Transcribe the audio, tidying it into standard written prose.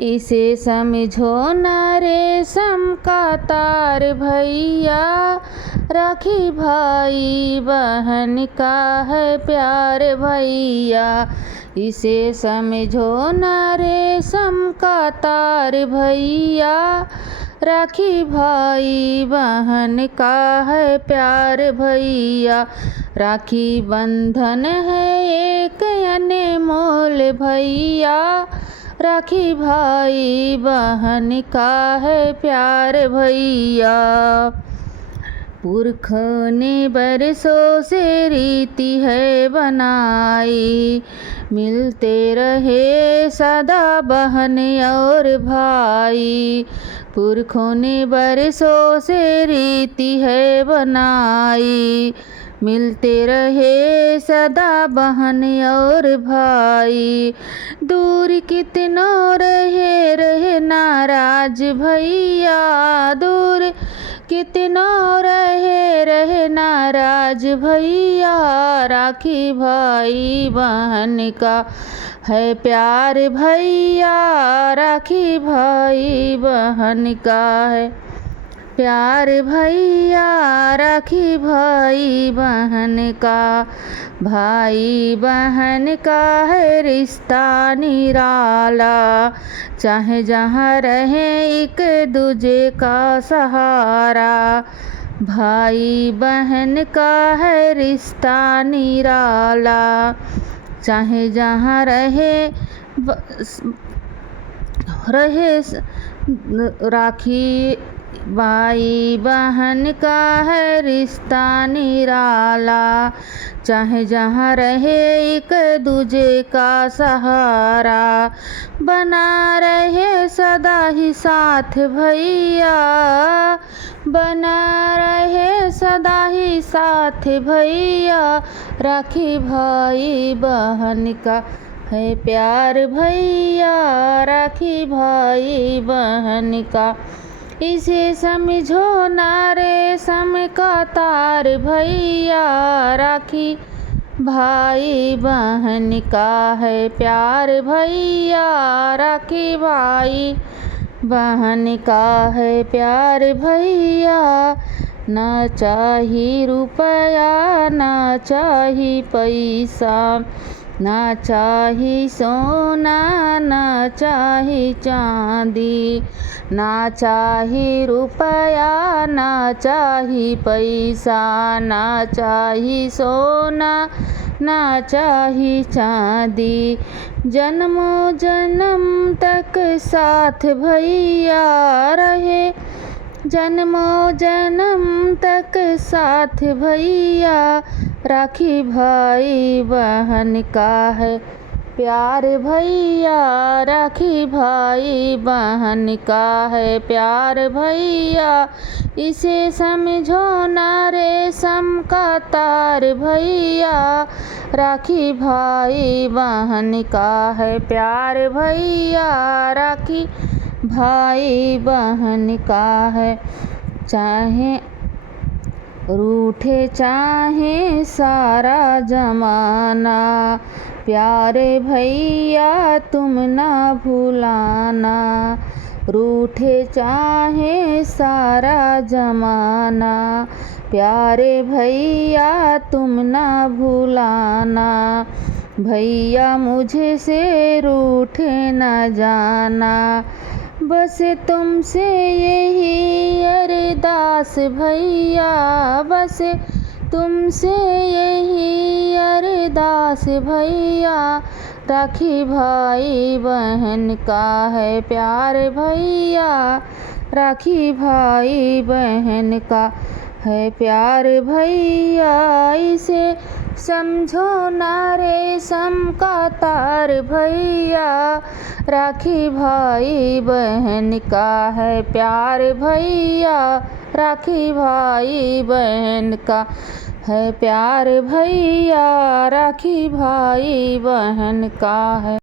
इसे समझो न रेशम का तार भैया, राखी भाई बहन का है प्यार भैया। इसे समझो न रेशम का तार भैया, राखी भाई बहन का है प्यार भैया। राखी बंधन है एक अनमोल भैया, राखी भाई बहन का है प्यार भैया। पुरखों ने बरसों से रीति है बनाई, मिलते रहे सदा बहन और भाई। पुरखों ने बरसों से रीति है बनाई, मिलते रहे सदा बहन और भाई। दूर कितनों रहे नाराज भैया, दूर कितनों रहे नाराज भैया। राखी भाई बहन का है प्यार भैया, राखी भाई बहन का है प्यार भैया। राखी भाई बहन का, भाई बहन का है रिश्ता निराला। चाहे जहाँ रहे एक दूजे का सहारा, भाई बहन का है रिश्ता निराला। चाहे जहाँ रहे राखी भाई बहन का है रिश्ता निराला। चाहे जहाँ रहे एक दूजे का सहारा, बना रहे सदा ही साथ भैया, बना रहे सदा ही साथ भैया। राखी भाई बहन का है प्यार भैया, राखी भाई बहन का। इसे समझो न रेशम का तार भैया, राखी भाई बहन का है प्यार भैया। राखी भाई बहन का है प्यार भैया। ना चाही रुपया ना चाही पैसा, ना चाही सोना ना चाही चांदी। ना चाही रुपया ना चाही पैसा, ना चाही सोना ना चाही चांदी। जन्मों जन्म तक साथ भैया रहे, जन्मों जन्म तक साथ भैया। राखी भाई बहन का है प्यार भैया, राखी भाई बहन का है प्यार भैया। इसे समझो न रेशम का तार भैया, राखी भाई बहन का है प्यार भैया। राखी भाई बहन का है, चाहे रूठे चाहे सारा जमाना, प्यारे भैया तुम ना भुलाना। रूठे चाहे सारा जमाना, प्यारे भैया तुम ना भुलाना। भैया मुझसे रूठे न जाना, बस तुमसे यही अरदास भैया, बस तुमसे यही अरदास भैया। राखी भाई बहन का है प्यार भैया, राखी भाई बहन का है प्यार भैया। इसे समझो न रेशम का तार भैया, राखी भाई बहन का है प्यार भैया। राखी भाई बहन का है प्यार भैया, राखी भाई बहन का है।